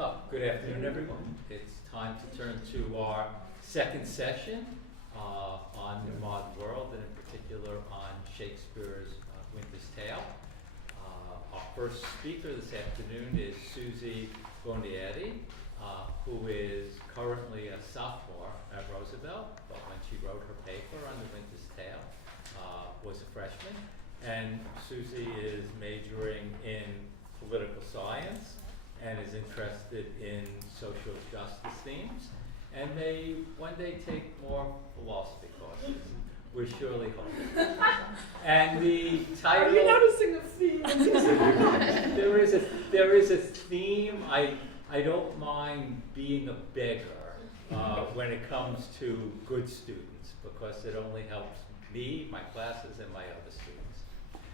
Well, good afternoon, everyone. It's time to turn to our second session on the modern world, and in particular on Shakespeare's Winter's Tale. Our first speaker this afternoon is Susie Boniadi, who is currently a sophomore at Roosevelt, but when she wrote her paper on the Winter's Tale, was a freshman. And Susie is majoring in political science and is interested in social justice themes, and may one day take more philosophy courses. We're surely hoping. And the title. Are you noticing a theme? There is a theme. I don't mind being a beggar when it comes to good students, because it only helps me, my classes, and my other students.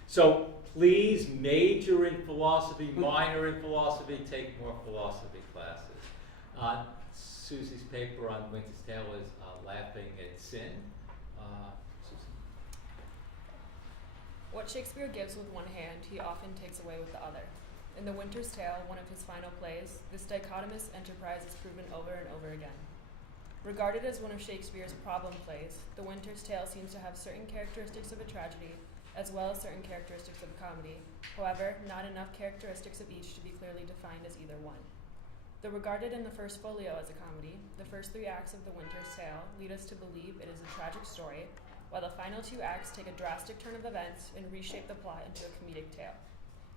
So please major in philosophy, minor in philosophy, take more philosophy classes. Susie's paper on Winter's Tale is Laughing at Sin. Susie. What Shakespeare gives with one hand, he often takes away with the other. In The Winter's Tale, one of his final plays, this dichotomous enterprise is proven over and over again. Regarded as one of Shakespeare's problem plays, The Winter's Tale seems to have certain characteristics of a tragedy, as well as certain characteristics of a comedy. However, not enough characteristics of each to be clearly defined as either one. Though regarded in the first folio as a comedy, the first 3 acts of The Winter's Tale lead us to believe it is a tragic story, while the final 2 acts take a drastic turn of events and reshape the plot into a comedic tale.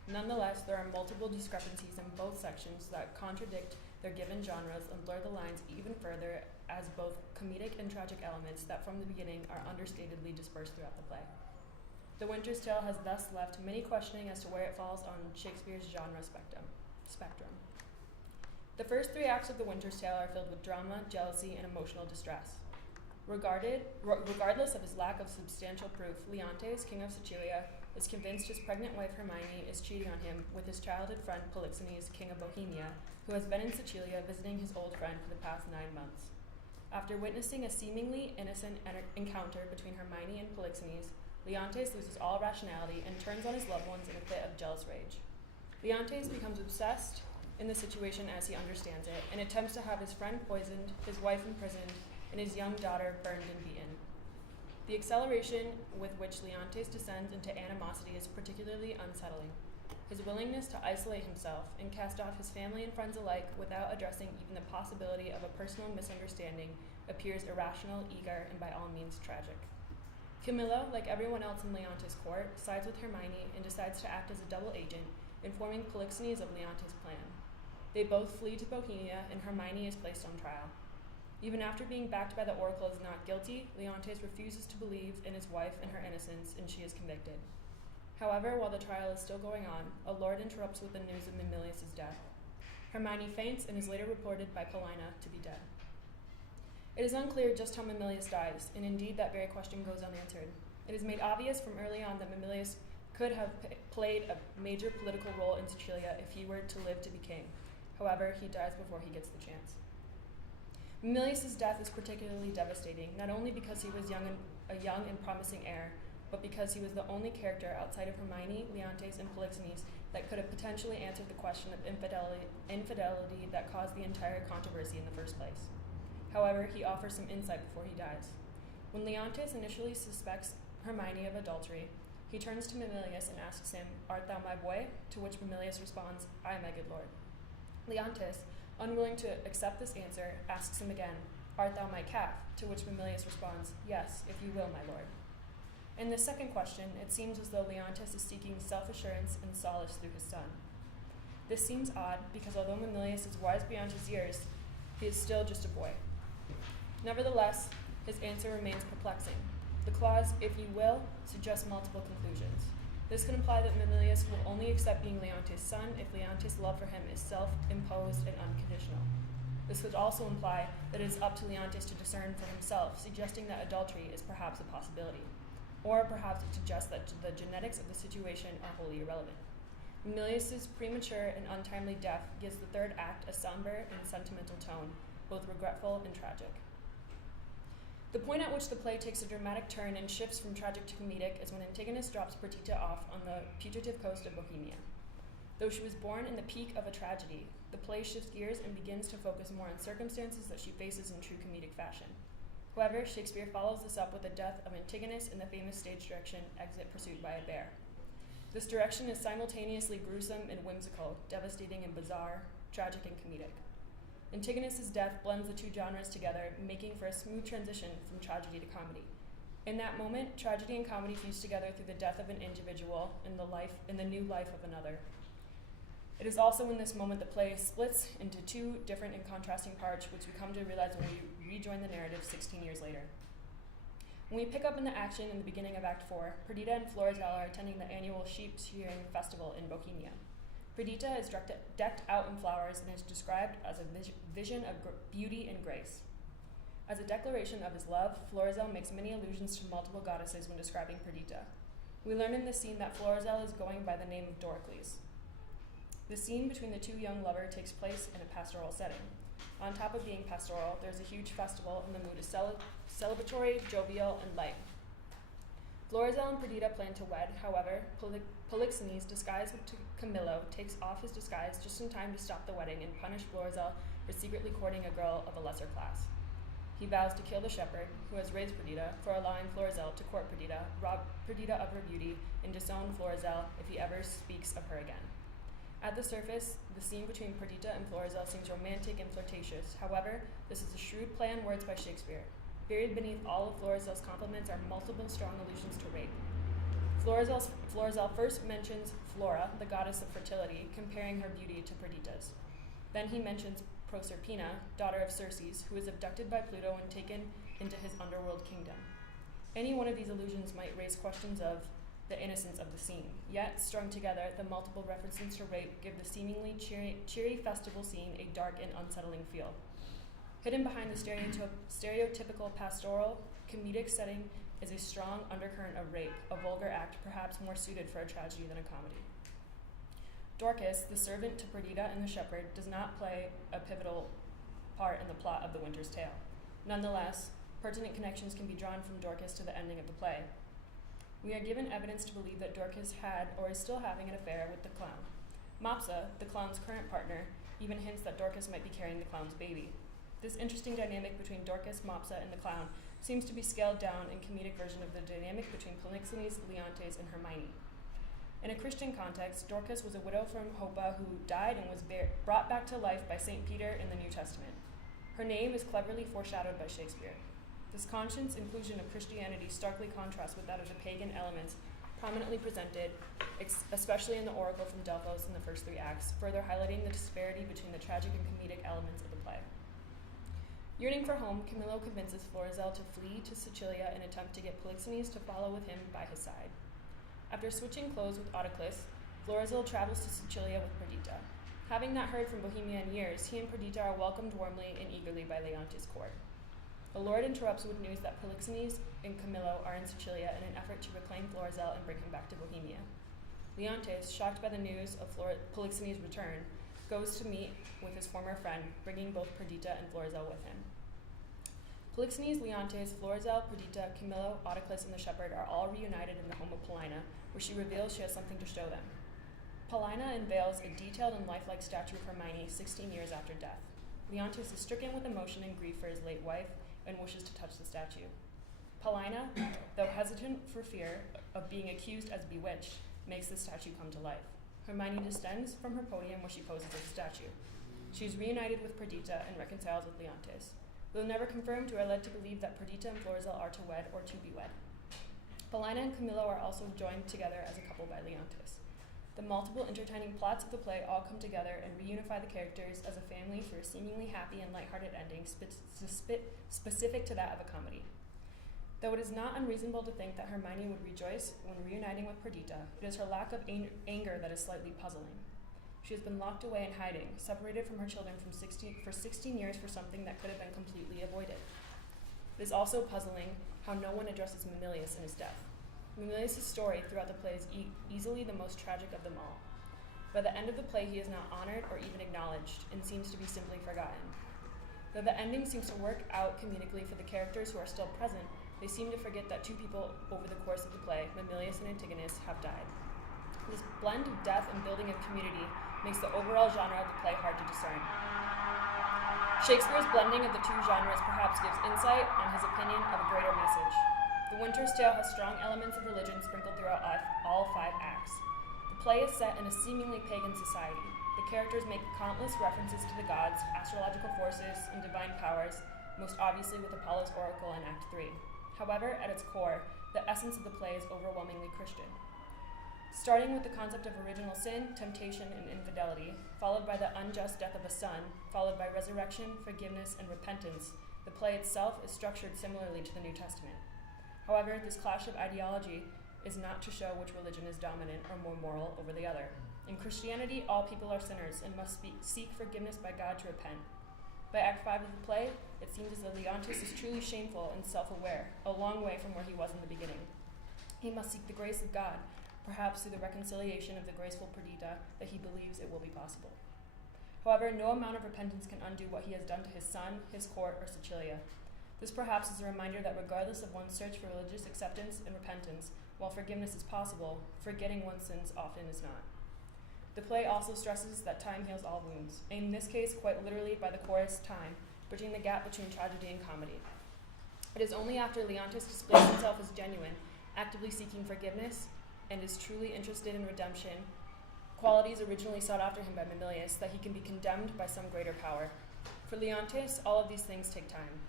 Nonetheless, there are multiple discrepancies in both sections that contradict their given genres and blur the lines even further as both comedic and tragic elements that from the beginning are understatedly dispersed throughout the play. The Winter's Tale has thus left many questioning as to where it falls on Shakespeare's genre spectrum. The first 3 acts of The Winter's Tale are filled with drama, jealousy, and emotional distress. Regardless of his lack of substantial proof, Leontes, king of Sicilia, is convinced his pregnant wife Hermione is cheating on him with his childhood friend Polixenes, king of Bohemia, who has been in Sicilia visiting his old friend for the past 9 months. After witnessing a seemingly innocent encounter between Hermione and Polixenes, Leontes loses all rationality and turns on his loved ones in a fit of jealous rage. Leontes becomes obsessed in the situation as he understands it, and attempts to have his friend poisoned, his wife imprisoned, and his young daughter burned and beaten. The acceleration with which Leontes descends into animosity is particularly unsettling. His willingness to isolate himself and cast off his family and friends alike without addressing even the possibility of a personal misunderstanding appears irrational, eager, and by all means tragic. Camillo, like everyone else in Leontes' court, sides with Hermione and decides to act as a double agent, informing Polixenes of Leontes' plan. They both flee to Bohemia, and Hermione is placed on trial. Even after being backed by the oracle as not guilty, Leontes refuses to believe in his wife and her innocence, and she is convicted. However, while the trial is still going on, a lord interrupts with the news of Mamillius' death. Hermione faints and is later reported by Paulina to be dead. It is unclear just how Mamillius dies, and indeed that very question goes unanswered. It is made obvious from early on that Mamillius could have played a major political role in Sicilia if he were to live to be king. However, he dies before he gets the chance. Mamillius' death is particularly devastating, not only because he was a young and promising heir, but because he was the only character outside of Hermione, Leontes, and Polixenes that could have potentially answered the question of infidelity that caused the entire controversy in the first place. However, he offers some insight before he dies. When Leontes initially suspects Hermione of adultery, he turns to Mamillius and asks him, "Art thou my boy?" To which Mamillius responds, "Aye, my good lord." Leontes, unwilling to accept this answer, asks him again, "Art thou my calf?" To which Mamillius responds, "Yes, if you will, my lord." In this second question, it seems as though Leontes is seeking self-assurance and solace through his son. This seems odd because although Mamillius is wise beyond his years, he is still just a boy. Nevertheless, his answer remains perplexing. The clause, "if you will," suggests multiple conclusions. This could imply that Mamillius will only accept being Leontes' son if Leontes' love for him is self-imposed and unconditional. This could also imply that it is up to Leontes to discern for himself, suggesting that adultery is perhaps a possibility. Or perhaps it suggests that the genetics of the situation are wholly irrelevant. Mamillius' premature and untimely death gives the third act a somber and sentimental tone, both regretful and tragic. The point at which the play takes a dramatic turn and shifts from tragic to comedic is when Antigonus drops Perdita off on the putative coast of Bohemia. Though she was born in the peak of a tragedy, the play shifts gears and begins to focus more on circumstances that she faces in true comedic fashion. However, Shakespeare follows this up with the death of Antigonus in the famous stage direction Exit Pursued by a Bear. This direction is simultaneously gruesome and whimsical, devastating and bizarre, tragic and comedic. Antigonus's death blends the two genres together, making for a smooth transition from tragedy to comedy. In that moment, tragedy and comedy fuse together through the death of an individual and the new life of another. It is also in this moment the play splits into two different and contrasting parts, which we come to realize when we rejoin the narrative 16 years later. When we pick up in the action in the beginning of Act 4, Perdita and Florizel are attending the annual sheep shearing festival in Bohemia. Perdita is decked out in flowers and is described as a vision of beauty and grace. As a declaration of his love, Florizel makes many allusions to multiple goddesses when describing Perdita. We learn in this scene that Florizel is going by the name of Doricles. The scene between the two young lovers takes place in a pastoral setting. On top of being pastoral, there's a huge festival and the mood is celebratory, jovial, and light. Florizel and Perdita plan to wed, however, Polixenes, disguised to Camillo, takes off his disguise just in time to stop the wedding and punish Florizel for secretly courting a girl of a lesser class. He vows to kill the shepherd, who has raised Perdita, for allowing Florizel to court Perdita, rob Perdita of her beauty, and disown Florizel if he ever speaks of her again. At the surface, the scene between Perdita and Florizel seems romantic and flirtatious. However, this is a shrewd play on words by Shakespeare. Buried beneath all of Florizel's compliments are multiple strong allusions to rape. Florizel first mentions Flora, the goddess of fertility, comparing her beauty to Perdita's. Then he mentions Proserpina, daughter of Circe, who is abducted by Pluto and taken into his underworld kingdom. Any one of these allusions might raise questions of the innocence of the scene. Yet, strung together, the multiple references to rape give the seemingly cheery festival scene a dark and unsettling feel. Hidden behind the stereotypical pastoral, comedic setting is a strong undercurrent of rape, a vulgar act perhaps more suited for a tragedy than a comedy. Dorcas, the servant to Perdita and the shepherd, does not play a pivotal part in the plot of The Winter's Tale. Nonetheless, pertinent connections can be drawn from Dorcas to the ending of the play. We are given evidence to believe that Dorcas had or is still having an affair with the clown. Mopsa, the clown's current partner, even hints that Dorcas might be carrying the clown's baby. This interesting dynamic between Dorcas, Mopsa, and the clown seems to be scaled down in comedic version of the dynamic between Polixenes, Leontes, and Hermione. In a Christian context, Dorcas was a widow from Joppa who died and was brought back to life by St. Peter in the New Testament. Her name is cleverly foreshadowed by Shakespeare. This conscious inclusion of Christianity starkly contrasts with that of the pagan elements prominently presented, especially in the oracle from Delphos in the first three acts, further highlighting the disparity between the tragic and comedic elements of the play. Yearning for home, Camillo convinces Florizel to flee to Sicilia and attempt to get Polixenes to follow with him by his side. After switching clothes with Autoclus, Florizel travels to Sicilia with Perdita. Having not heard from Bohemia in years, he and Perdita are welcomed warmly and eagerly by Leontes' court. The Lord interrupts with news that Polixenes and Camillo are in Sicilia in an effort to reclaim Florizel and bring him back to Bohemia. Leontes, shocked by the news of Polixenes' return, goes to meet with his former friend, bringing both Perdita and Florizel with him. Polixenes, Leontes, Florizel, Perdita, Camillo, Autoclus, and the shepherd are all reunited in the home of Paulina, where she reveals she has something to show them. Paulina unveils a detailed and lifelike statue of Hermione 16 years after death. Leontes is stricken with emotion and grief for his late wife and wishes to touch the statue. Paulina, though hesitant for fear of being accused as bewitched, makes the statue come to life. Hermione descends from her podium where she poses as a statue. She is reunited with Perdita and reconciles with Leontes. Though never confirmed, we are led to believe that Perdita and Florizel are to wed or to be wed. Paulina and Camillo are also joined together as a couple by Leontes. The multiple intertwining plots of the play all come together and reunify the characters as a family for a seemingly happy and lighthearted ending specific to that of a comedy. Though it is not unreasonable to think that Hermione would rejoice when reuniting with Perdita, it is her lack of anger that is slightly puzzling. She has been locked away in hiding, separated from her children for 16 years for something that could have been completely avoided. It is also puzzling how no one addresses Mamilius in his death. Mamilius' story throughout the play is easily the most tragic of them all. By the end of the play, he is not honored or even acknowledged and seems to be simply forgotten. Though the ending seems to work out comedically for the characters who are still present, they seem to forget that two people over the course of the play, Mamilius and Antigonus, have died. This blend of death and building of community makes the overall genre of the play hard to discern. Shakespeare's blending of the two genres perhaps gives insight on his opinion of a greater message. The Winter's Tale has strong elements of religion sprinkled throughout all 5 acts. The play is set in a seemingly pagan society. The characters make countless references to the gods, astrological forces, and divine powers, most obviously with Apollo's oracle in Act 3. However, at its core, the essence of the play is overwhelmingly Christian. Starting with the concept of original sin, temptation, and infidelity, followed by the unjust death of a son, followed by resurrection, forgiveness, and repentance, the play itself is structured similarly to the New Testament. However, this clash of ideology is not to show which religion is dominant or more moral over the other. In Christianity, all people are sinners and must seek forgiveness by God to repent. By Act 5 of the play, it seems as though Leontes is truly shameful and self-aware, a long way from where he was in the beginning. He must seek the grace of God, perhaps through the reconciliation of the graceful Perdita, that he believes it will be possible. However, no amount of repentance can undo what he has done to his son, his court, or Sicilia. This perhaps is a reminder that regardless of one's search for religious acceptance and repentance, while forgiveness is possible, forgetting one's sins often is not. The play also stresses that time heals all wounds, and in this case quite literally by the chorus time, bridging the gap between tragedy and comedy. It is only after Leontes displays himself as genuine, actively seeking forgiveness, and is truly interested in redemption, qualities originally sought after him by Mamilius, that he can be condemned by some greater power. For Leontes, all of these things take time.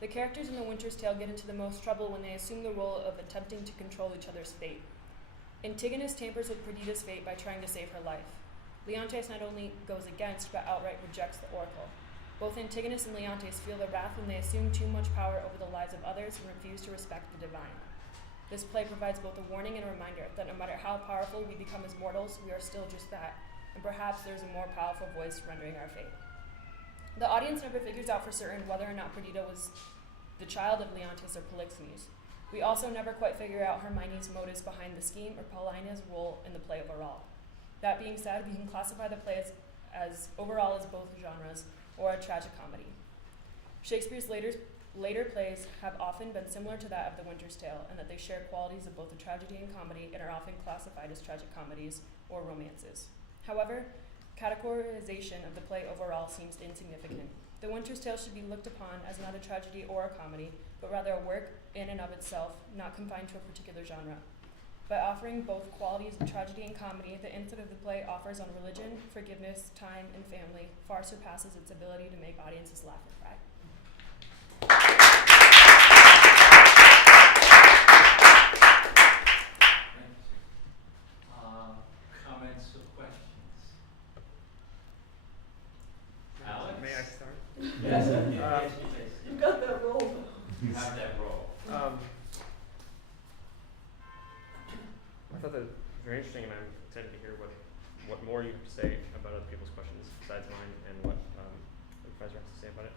The characters in The Winter's Tale get into the most trouble when they assume the role of attempting to control each other's fate. Antigonus tampers with Perdita's fate by trying to save her life. Leontes not only goes against, but outright rejects the oracle. Both Antigonus and Leontes feel the wrath when they assume too much power over the lives of others and refuse to respect the divine. This play provides both a warning and a reminder that no matter how powerful we become as mortals, we are still just that, and perhaps there's a more powerful voice rendering our fate. The audience never figures out for certain whether or not Perdita was the child of Leontes or Polixenes. We also never quite figure out Hermione's motives behind the scheme or Paulina's role in the play overall. That being said, we can classify the play as overall as both genres or a tragicomedy. Shakespeare's later plays have often been similar to that of The Winter's Tale, in that they share qualities of both a tragedy and comedy and are often classified as tragic comedies or romances. However, categorization of the play overall seems insignificant. The Winter's Tale should be looked upon as not a tragedy or a comedy, but rather a work in and of itself, not confined to a particular genre. By offering both qualities of tragedy and comedy, the insight of the play offers on religion, forgiveness, time, and family far surpasses its ability to make audiences laugh and cry. Comments or questions? Alex? May I start? Yes. You got that role. You have that role. I thought that was very interesting, and I'm excited to hear what more you have to say about other people's questions besides mine, and what the professor has to say about it.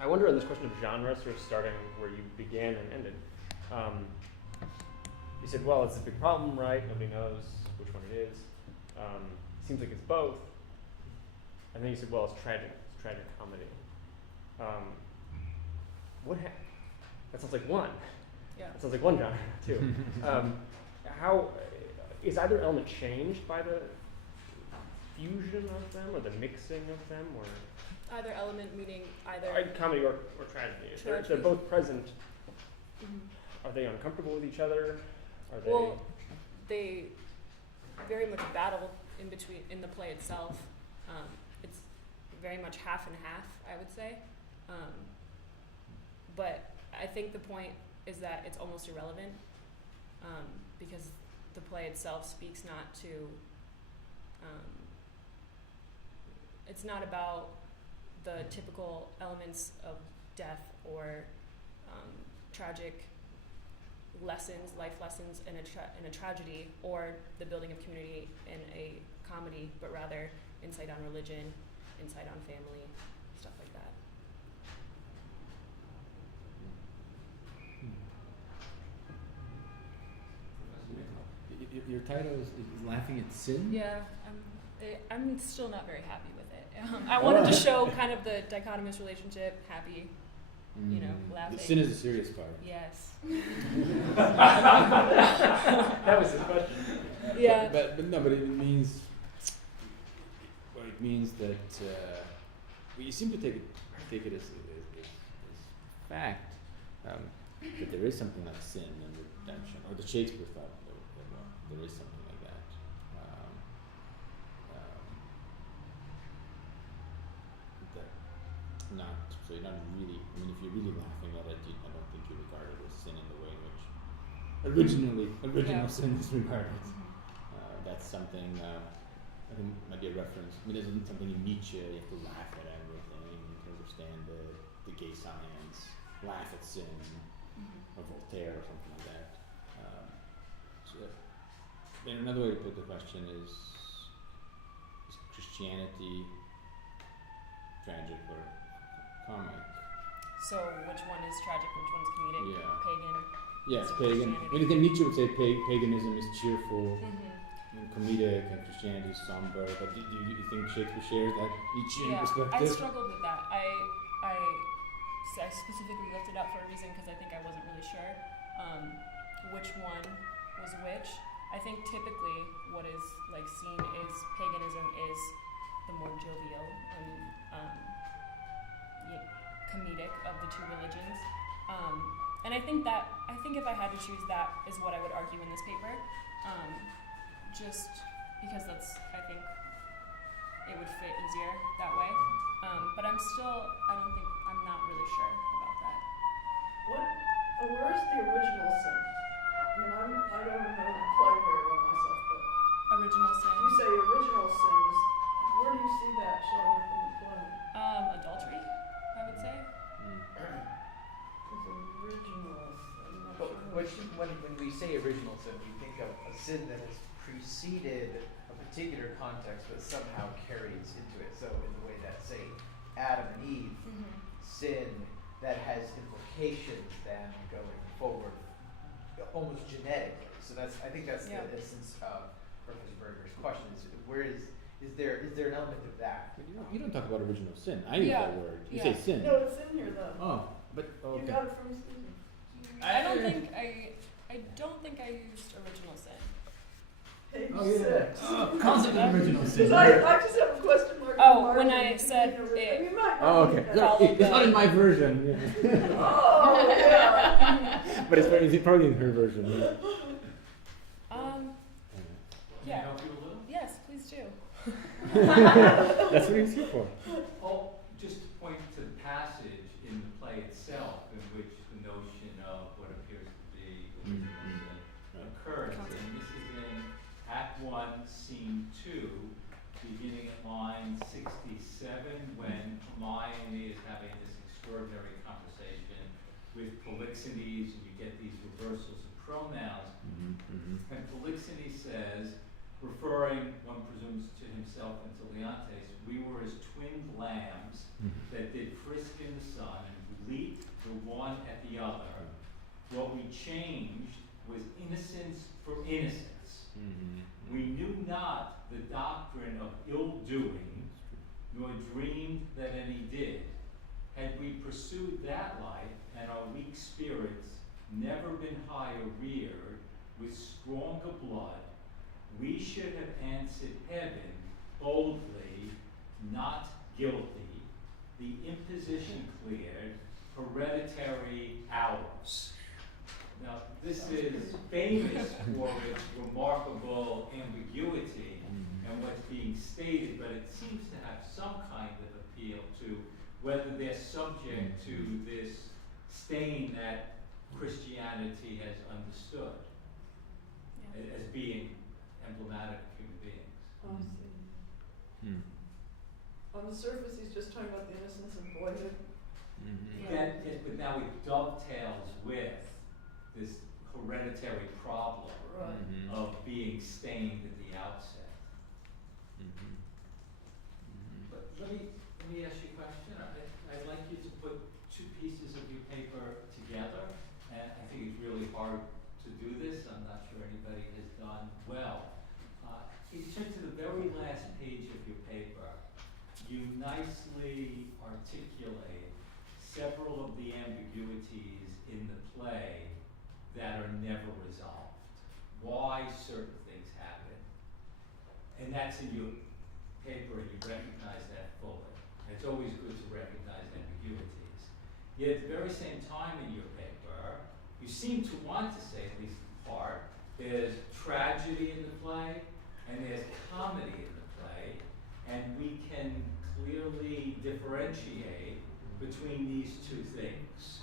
I wonder on this question of genre, sort of starting where you began and ended. You said, well, it's a big problem, right? Nobody knows which one it is. Seems like it's both. And then you said, well, it's tragic comedy. That sounds like one. Yeah. That sounds like one genre, too. How is either element changed by the fusion of them, or the mixing of them, or Either element meaning either. comedy or tragedy? If they're both present, are they uncomfortable with each other? Are they? Well, they very much battle in the play itself. It's very much half and half, I would say. But I think the point is that it's almost irrelevant, because the play itself speaks not to, it's not about the typical elements of death or tragic lessons, life lessons in a tragedy, or the building of community in a comedy, but rather insight on religion, insight on family, stuff like that. Your title is Laughing at Sin? Yeah, I'm still not very happy with it. I wanted to show kind of the dichotomous relationship, happy, you know, laughing. The sin is the serious part. Yes. That was the question. Yeah. But it means. Well, it means that you seem to take it as fact that there is something like sin and redemption, or the Shakespeare thought that there is something like that. That you're not really. I mean, if you're really laughing at it, I don't think you regard it as sin in the way in which original sin is regarded. That's something. I think might be a reference. I mean, there's something in Nietzsche. You have to laugh at everything to understand the gay science. Laugh at sin, or Voltaire, or something like that. Then another way to put the question is Christianity tragic or comic? So which one is tragic? Which one's comedic? Yeah. Pagan. Yes, So pagan. I mean, again, Nietzsche would say paganism is cheerful, and comedic, and Christianity is somber. But do you think Shakespeare shares that Nietzschean Yeah, I perspective? struggled with that. I specifically looked it up for a reason because I think I wasn't really sure which one was which. I think typically what is like seen is paganism is the more jovial and comedic of the two religions. And I think if I had to choose, that is what I would argue in this paper. Just because I think it would fit easier that way. But I'm not really sure about that. Where's the original sin? I mean, I don't know the play very well myself, but Original sin. you say original sins. Where do you see that showing up in the play? Adultery, I would say. It's original. I'm not But sure. when we say original sin, we think of a sin that has preceded a particular context but somehow carries into it. So in the way that, say, Adam and Eve sin that has implications then going forward, almost genetically. So I think that's Yeah. the essence of Professor Berger's question: is there an element of that? But you don't talk about original sin. I use Yeah. that word. You Yeah. say sin. No, it's in here though. Oh, but You okay. got it from Susie. I don't think I used original sin. Page Oh, yeah. 6. Concept of original sin. I just have a question mark. Oh, on when margin. I said it- You might Oh, not okay. need that. Follow It's not in my version. Yeah. Oh, yeah. But it's probably in her version. Yeah. Can I Yeah. help you a little? Yes, please do. That's what he's here for. Oh, just to point to the passage in the play itself in which the notion of what appears to be original sin occurs. And this is in Act 1, Scene 2, beginning at line 67, when Hermione is having this extraordinary conversation with Polixenes, and you get these reversals of pronouns. And Polixenes says, referring, one presumes, to himself and to Leontes, we were as twin lambs that did frisk in the sun and leaped the one at the other. What we changed was innocence for innocence. We knew not the doctrine of ill-doing, nor dreamed that any did. Had we pursued that life, and our weak spirits never been higher reared, with stronger blood, we should have answered heaven boldly, not guilty, the imposition cleared, hereditary ours. Now, this is famous for its remarkable ambiguity and what's being stated, but it seems to have some kind of appeal to whether they're subject to this stain that Christianity has understood as being emblematic of human beings. Oh, I see. On the surface, he's just talking about the innocence of boyhood. But now it dovetails with this hereditary problem Right. of being stained at the outset. But let me ask you a question. I'd like you to put two pieces of your paper together, and I think it's really hard to do this. I'm not sure anybody has done well. If you turn to the very last page of your paper, you nicely articulate several of the ambiguities in the play that are never resolved. Why certain things happen. And that's in your paper, and you recognize that fully. And it's always good to recognize ambiguities. Yet at the very same time in your paper, you seem to want to say, at least in part, there's tragedy in the play, and there's comedy in the play, and we can clearly differentiate between these two things.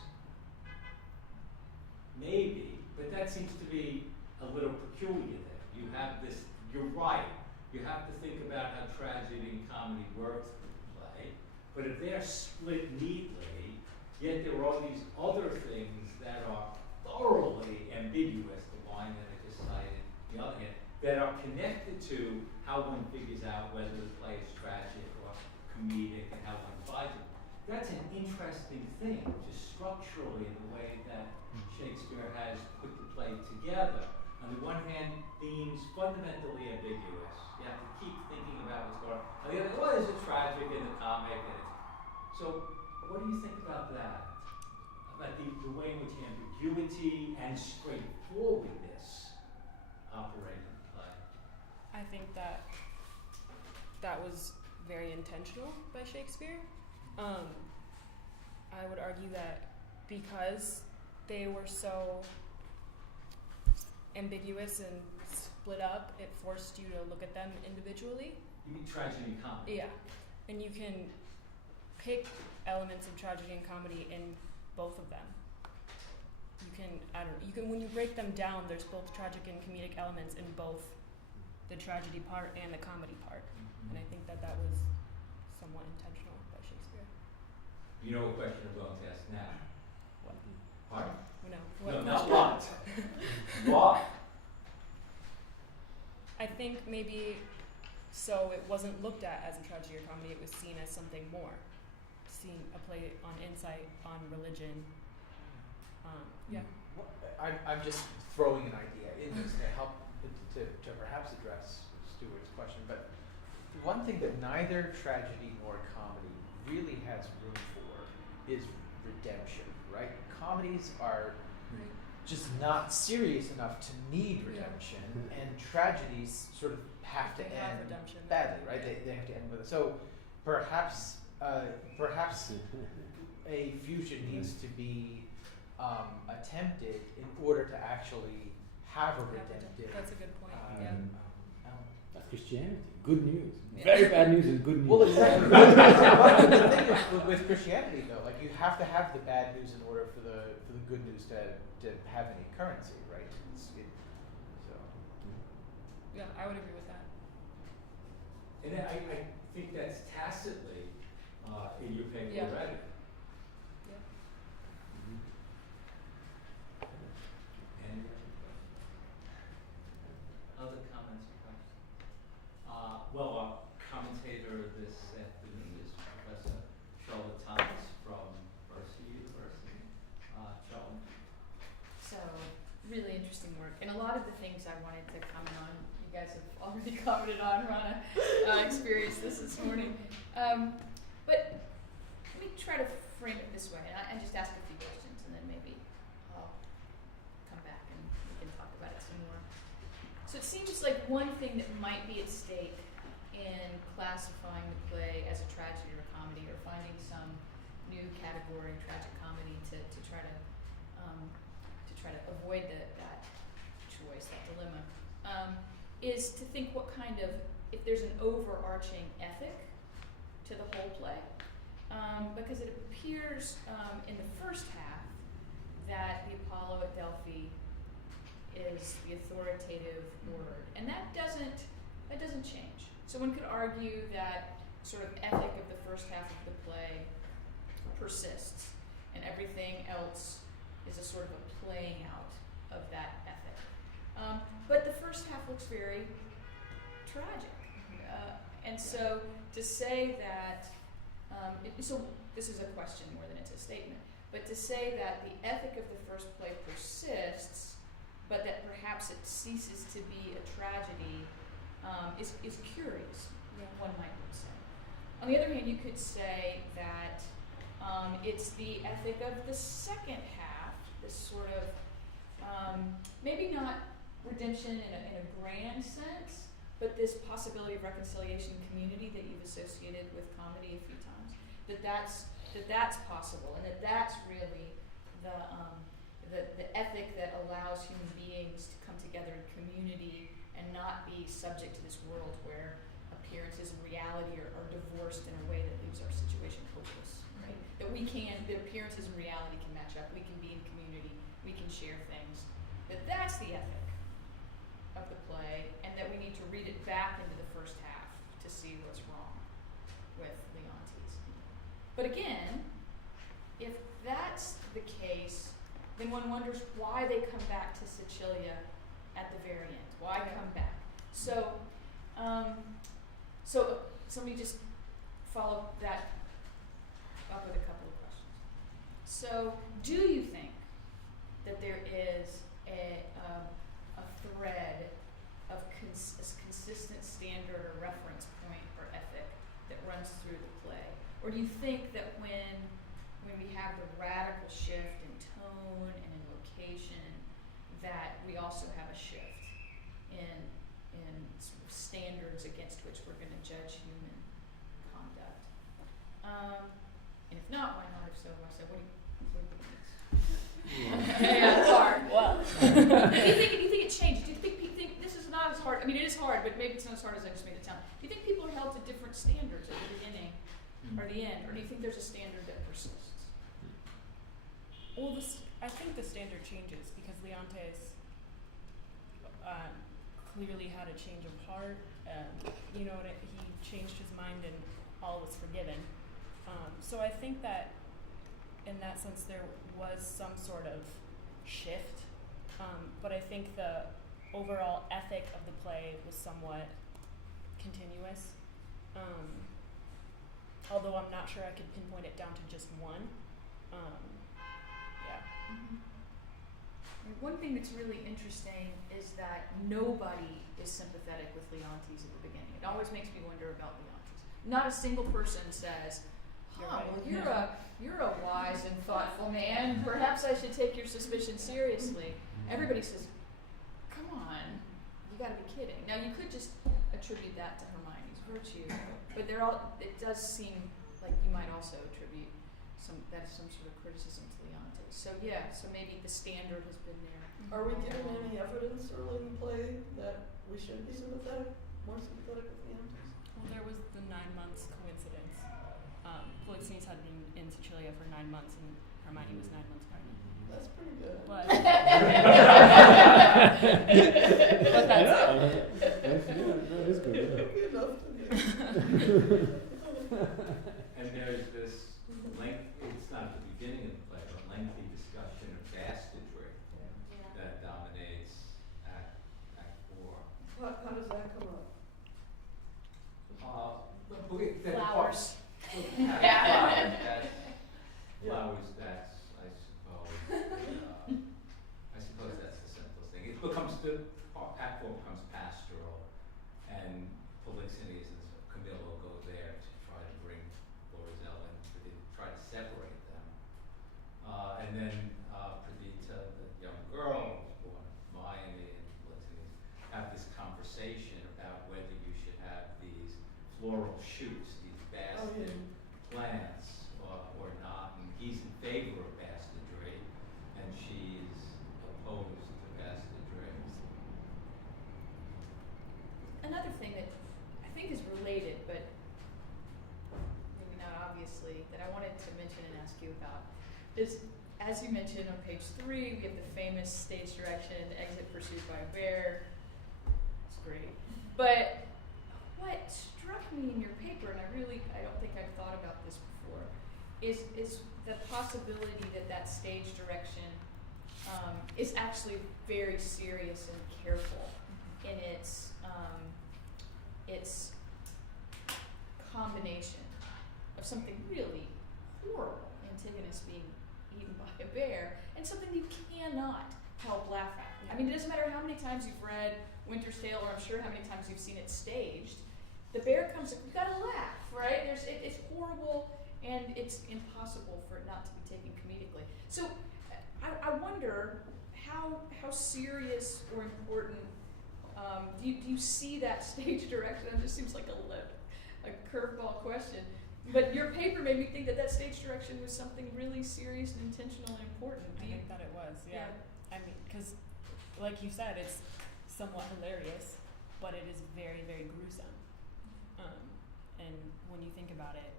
Maybe, but that seems to be a little peculiar there. You have this, you're right, you have to think about how tragedy and comedy work through the play, but if they're split neatly, yet there are all these other things that are thoroughly ambiguous, the line that I just cited, the other hand, that are connected to how one figures out whether the play is tragic or comedic and how one finds it. That's an interesting thing, just structurally in the way that Shakespeare has put the play together. On the one hand, themes fundamentally ambiguous. You have to keep thinking about what's going on. On the other, well, there's a tragic and a comic, and it's, so what do you think about that? About the way in which ambiguity and straightforwardness operate in the play? I think that was very intentional by Shakespeare. I would argue that because they were so ambiguous and split up, it forced you to look at them individually. You mean tragedy and comedy? Yeah, and you can pick elements of tragedy and comedy in both of them. You can when you break them down, there's both tragic and comedic elements in both the tragedy part and the comedy part. And I think that was somewhat intentional by Shakespeare. You know what question I'm going to ask now? What? Pardon? No, No, not what. Why? I think maybe so it wasn't looked at as a tragedy or comedy, it was seen as something more. Seen a play on insight, on religion. Yeah. I'm just throwing an idea in this to help to perhaps address Stuart's question, but one thing that neither tragedy nor comedy really has room for is redemption, right? Comedies are just not serious enough to need redemption, and tragedies sort of have to They have end redemption. badly, right? They have to end with it. So perhaps a fusion needs to be attempted in order to actually have a redemptive. That's a good point. That's Christianity. Good news. Yeah. Very bad news is good news. Well, exactly. But the thing is, with Christianity, though, like you have to have the bad news in order for the good news to have any currency, right? So. Yeah, I would agree with that. And then I think that's tacitly in your paper Yeah. already. Yeah. Any other comments or questions? Well, our commentator this afternoon is Professor Schulte from Mercer University. Schulte. So, really interesting work. And a lot of the things I wanted to comment on, you guys have already commented on. Ronna experienced this morning. But let me try to frame it this way, and just ask a few questions, and then maybe I'll come back and we can talk about it some more. So it seems like one thing that might be at stake in classifying the play as a tragedy or a comedy, or finding some new category, tragic comedy, to try to avoid that choice, that dilemma, is to think what kind of, if there's an overarching ethic to the whole play, because it appears in the first half that the Apollo at Delphi is the authoritative word, and that doesn't change. So one could argue that sort of ethic of the first half of the play persists, and everything else is a sort of a playing out of that ethic. But the first half looks very tragic, and so to say that, so this is a question more than it's a statement, but to say that the ethic of the first play persists, but that perhaps it ceases to be a tragedy, is curious, one might say. On the other hand, you could say that It's the ethic of the second half, this sort of, maybe not redemption in a grand sense, but this possibility of reconciliation and community that you've associated with comedy a few times, that's possible, and that's really the ethic that allows human beings to come together in community and not be subject to this world where appearances and reality are divorced in a way that leaves our situation hopeless, right? That the appearances and reality can match up, we can be in community, we can share things. That's the ethic of the play, and that we need to read it back into the first half to see what's wrong with Leontes. But again, if that's the case, then one wonders why they come back to Sicilia at the very end. Why come back? So somebody just follow that up with a couple of questions. So, do you think that there is a thread of a consistent standard or reference point or ethic that runs through the play? Or do you think that when we have the radical shift in tone and in location, that we also have a shift in sort of standards against which we're going to judge human conduct? And if not, why not? If so, why so? What do you think? Yeah, it's hard. Well, do you think it changed? Do you think this is not as hard? I mean, it is hard, but maybe it's not as hard as I just made it sound. Do you think people are held to different standards at the beginning or the end, or do you think there's a standard that persists? Well, I think the standard changes because Leontes clearly had a change of heart. He changed his mind and all was forgiven. So I think that in that sense there was some sort of shift, but I think the overall ethic of the play was somewhat continuous. Although I'm not sure I could pinpoint it down to just one. Yeah. Mm-hmm. One thing that's really interesting is that nobody is sympathetic with Leontes at the beginning. It always makes me wonder about Leontes. Not a single person says, you're a wise and thoughtful man. Perhaps I should take your suspicion seriously. Everybody says, come on, you gotta be kidding. Now you could just attribute that to Hermione's virtue, but it does seem like you might also attribute some sort of criticism to Leontes. So maybe the standard has been there. Are we given any evidence early in the play that we should be more sympathetic with Leontes? Well, there was the 9 months coincidence. Polixenes had been in Sicilia for 9 months, and Hermione was 9 months pregnant. That's pretty good. But that is good. Good enough to me. And there's this it's not the beginning of the play, but lengthy discussion of bastardry that dominates Act 4. How does that come up? Flowers. Flowers, that's, I suppose that's the simplest thing. It becomes Act 4 becomes pastoral, and Polixenes and Camillo go there to try to bring Florizel in, to try to separate them. And then Perdita, the young girl, who's born Hermione and Polixenes, have this conversation about whether you should have these floral shoots, these basket plants, or not. And he's in favor of bastardry, and she's opposed to bastardry. Another thing that I think is related, but maybe not obviously, that I wanted to mention and ask you about is, as you mentioned on page 3, we have the famous stage direction, exit pursued by a bear. It's great. But what struck me in your paper, and I don't think I've thought about this before, is the possibility that stage direction is actually very serious and careful in its combination of something really horrible, Antigonus being eaten by a bear, and something you cannot help laugh at. I mean, it doesn't matter how many times you've read Winter's Tale, or I'm sure how many times you've seen it staged. The bear comes, you gotta laugh, right? It's horrible and it's impossible for it not to be taken comedically. So I wonder how serious or important do you see that stage direction? It just seems like a curveball question. But your paper made me think that stage direction was something really serious and intentional and important. I think that it was, yeah. I mean, because, like you said, it's somewhat hilarious, but it is very, very gruesome. And when you think about it,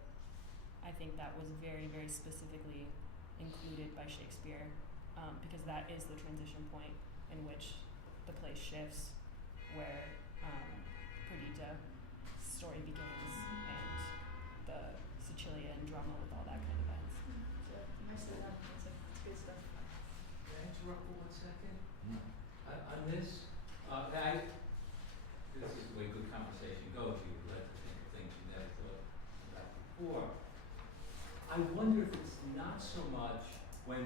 I think that was very, very specifically included by Shakespeare, because that is the transition point in which the play shifts, where Perdita story begins and the Sicilia and drama with all that kind of ends. So, nicely done. It's good stuff. Can I interrupt for 1 second? Mm. On this, this is the way good conversation goes. You let to think of things you never thought about before. I wonder if it's not so much when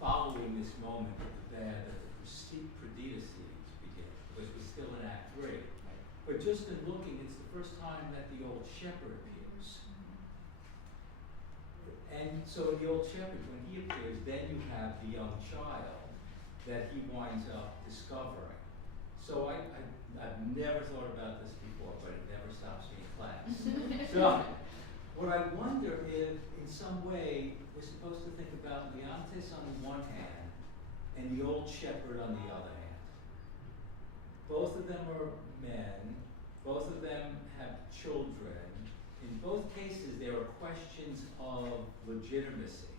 following this moment of the bad that the Perdita series begin, because we're still in Act 3. But just in looking, it's the first time that the old shepherd appears. And so the old shepherd, when he appears, then you have the young child that he winds up discovering. So I've never thought about this before, but it never stops me in class. So what I wonder if, in some way, we're supposed to think about Leontes on the one hand and the old shepherd on the other hand. Both of them are men. Both of them have children. In both cases, there are questions of legitimacy.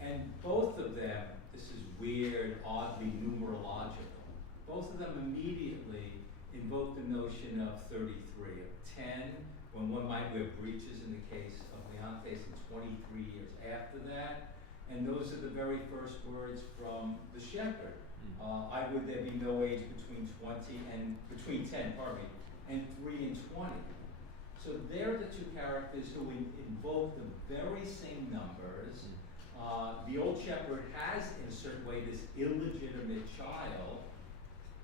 And both of them, this is weird, oddly numerological, both of them immediately invoke the notion of 33, of 10, when one might wear breeches in the case of Leontes, and 23 years after that. And those are the very first words from the shepherd. I would there be no age between 10, and 3 and 20. So they're the two characters who invoke the very same numbers. The old shepherd has, in a certain way, this illegitimate child,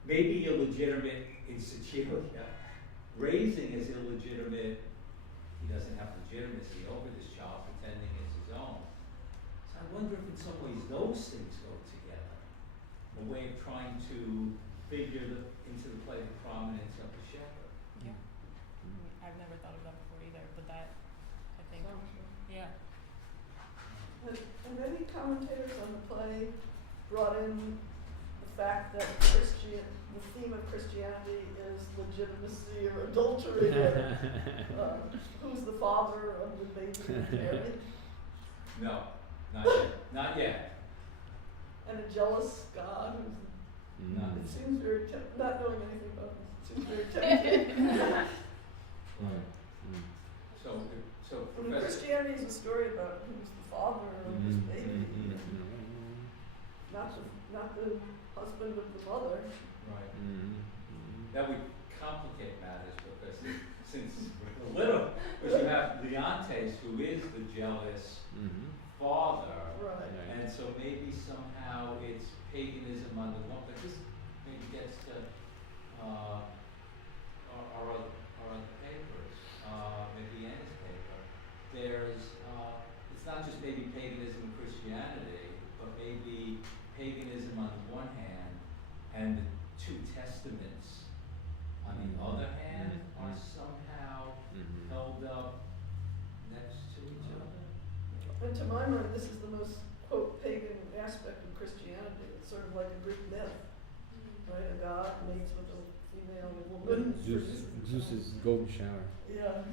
maybe illegitimate in Sicilia, raising as illegitimate. He doesn't have legitimacy over this child, pretending it's his own. So I wonder if in some ways those things go together. A way of trying to figure into the play the prominence of the shepherd. Yeah. I've never thought of that before either, but that, I think, yeah. And many commentators on the play brought in the fact that the theme of Christianity is legitimacy or adultery, or who's the father of the baby Mary, No, not yet. Not yet. and a jealous God who's. No. It seems very not knowing anything about this, it seems very tempting. So I mean, Professor. Christianity is a story about who's the father of this baby, not the husband of the mother. Right. That would complicate matters because since a little, because you have Leontes, who is the jealous father, Right. and so maybe somehow it's paganism on the one, but this maybe gets to our other papers, maybe Anna's paper. There's it's not just maybe paganism and Christianity, but maybe paganism on the one hand and the two testaments on the other hand are somehow held up next to each other. And to my mind, this is the most, quote, pagan aspect of Christianity. It's sort of like a Greek myth, right? A god mates with a female woman. Zeus's golden shower. Yeah.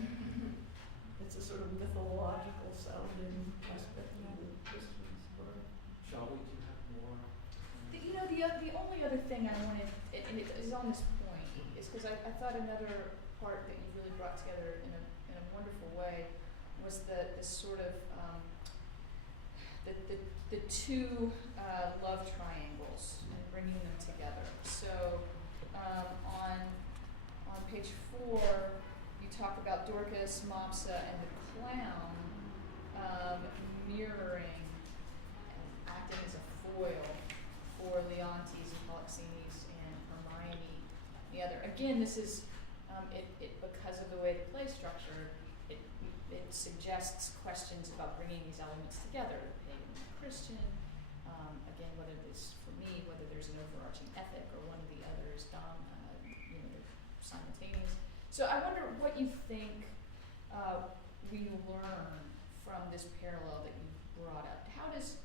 It's a sort of mythological sounding aspect of the Christian story. Shall we do have more? The only other thing I wanted, and it is on this point, is because I thought another part that you really brought together in a wonderful way was this sort of the two love triangles and bringing them together. So on page 4, you talk about Dorcas, Mopsa, and the clown mirroring and acting as a foil for Leontes and Polixenes and Hermione. The other, again, this is it because of the way the play is structured. It suggests questions about bringing these elements together, pagan and Christian. Again, whether this, for me, whether there's an overarching ethic or one of the others, they're simultaneous. So I wonder what you think we learn from this parallel that you brought up. How does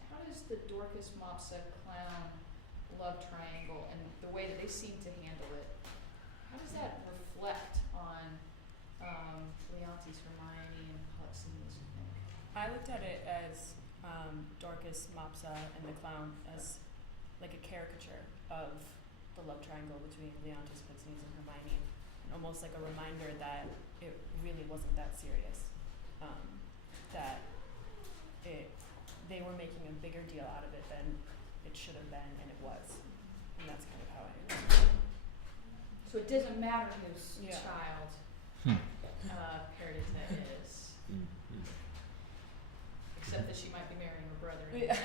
the Dorcas Mopsa clown love triangle and the way that they seem to handle it, how does that reflect on Leontes, Hermione, and Polixenes, you think? I looked at it as Dorcas, Mopsa, and the clown as like a caricature of the love triangle between Leontes, Polixenes, and Hermione, and almost like a reminder that it really wasn't that serious. That they were making a bigger deal out of it than it should have been, and it was. And that's kind of how I So it doesn't matter whose Yeah. child Perdita is, except that she might be marrying her brother. Yeah.